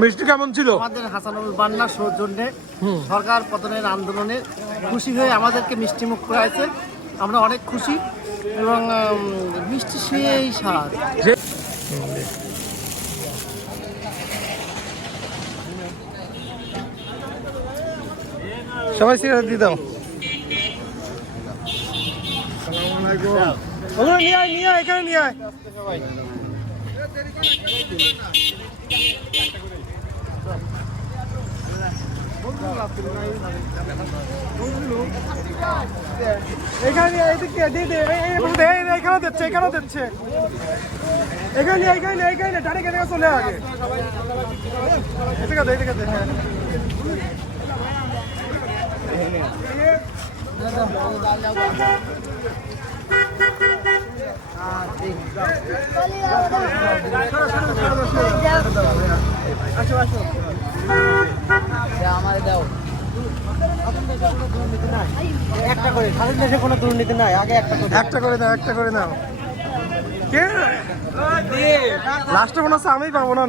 মিষ্টি কেমন ছিল? আমাদের হাসানুল বান্নার সৌজন্যে সরকার পতনের আন্দোলনে খুশি হয়ে আমাদেরকে মিষ্টি মুখ করাইছে। আমরা অনেক খুশি এবং মিষ্টি সেই স্বাদ। সবাই সিগারেট দিয়ে দাও। ওগুলো নিয়ে আয়, নিয়ে আয়, এখানে নিয়ে আয়। এখানে এদিকে দিয়ে দে, এখানে দিচ্ছে, এখানে দিচ্ছে, এখানে এখানে এখানে ডাইরেক্ট এদিকে চলে আগে। এদিকে দে, এদিকে দে। হ্যাঁ আসো আসো, আমার দাও একটা করে। স্বাধীন দেশে কোনো দুর্নীতি নাই, আগে একটা করে দাও, একটা করে নাও। কে লাস্টে মনে হচ্ছে আমি পাবো না।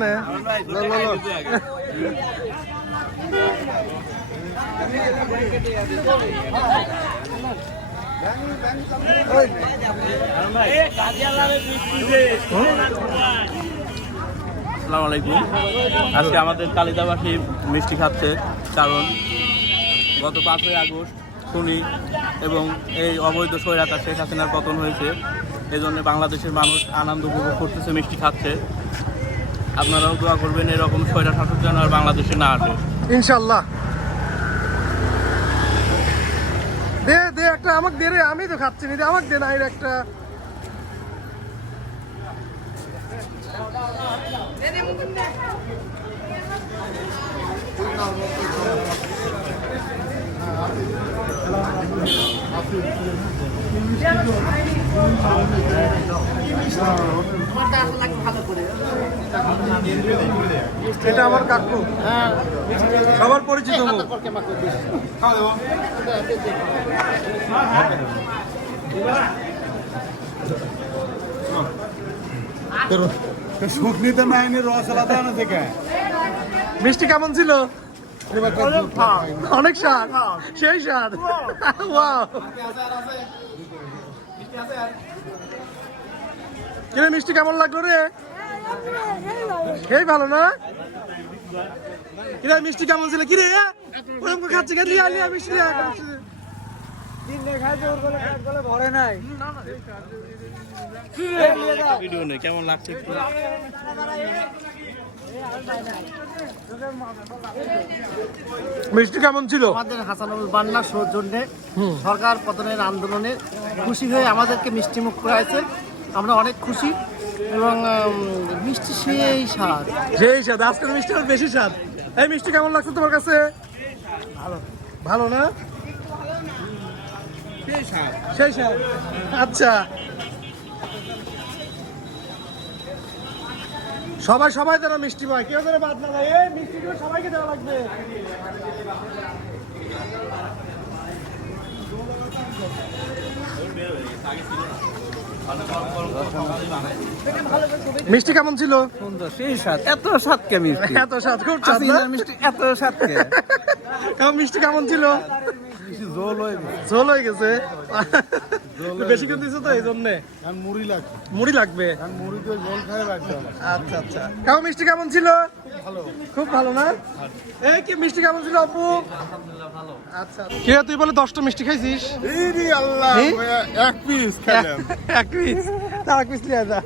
আসসালামু আলাইকুম। আজকে আমাদের কালিদাবাসী মিষ্টি খাচ্ছে, কারণ গত 5ই আগস্ট খুনি এবং এই অবৈধ স্বৈরাচার শেখ হাসিনার পতন হয়েছে। এই জন্য বাংলাদেশের মানুষ আনন্দ উপভোগ করতেছে, মিষ্টি খাচ্ছে। আপনারাও দোয়া করবেন এরকম স্বৈরা শাসক যেন আর বাংলাদেশে না আসে, ইনশাল্লাহ। দে দে একটা আমাকে দে রে, আমি তো খাচ্ছি না, আমাকে দে না এর একটা। এটা আমার কাকু, সবার পরিচিত মুখ। শুকনিতে নাইনি রস আলাদা না থেকে। মিষ্টি কেমন ছিল? অনেক স্বাদ, সেই স্বাদ। ওয়াও, কিরে মিষ্টি কেমন লাগলো রে? এই ভালো না? কিরে মিষ্টি কেমন ছিল? কিরে ওরকম খাচ্ছে কে? লিয়া লিয়া মিষ্টি লিয়া, ভিডিও নেই, কেমন লাগছে একটু? মিষ্টি কেমন ছিল? আমাদের হাসানুল বান্নার সৌজন্যে সরকার পতনের আন্দোলনে খুশি হয়ে আমাদেরকে মিষ্টি মুখ করাইছে। আমরা অনেক খুশি এবং মিষ্টি সেই স্বাদ। সেই স্বাদ, আজকের মিষ্টি আর বেশি স্বাদ। এই মিষ্টি কেমন লাগছে তোমার কাছে? ভালো, ভালো না? সেই স্বাদ। আচ্ছা, সবাই সবাই যেন মিষ্টি পায়, কেউ যেন বাদ না দেয়। এই মিষ্টিগুলো সবাইকে দেওয়া লাগবে। মিষ্টি কেমন ছিল? সুন্দর, সেই স্বাদ। এত স্বাদ কে মিষ্টি? এত স্বাদ, খুব স্বাদ না? মিষ্টি এত স্বাদ কে? মিষ্টি কেমন ছিল? ঝোল হয়ে গেছে, বেশি করে দিছো তো এই জন্যে। মুড়ি লাগবে, মুড়ি লাগবে। মুড়ি দিয়ে জল খাই রাখতে হবে। আচ্ছা আচ্ছা, কেমন মিষ্টি কেমন ছিল? খুব ভালো না? এই কি মিষ্টি কেমন ছিল আপু? আচ্ছা, কে তুই বলে 10টা মিষ্টি খাইছিস? আল্লাহ, এক পিস খেলাম। এক পিস, এক পিস লিয়ে যা।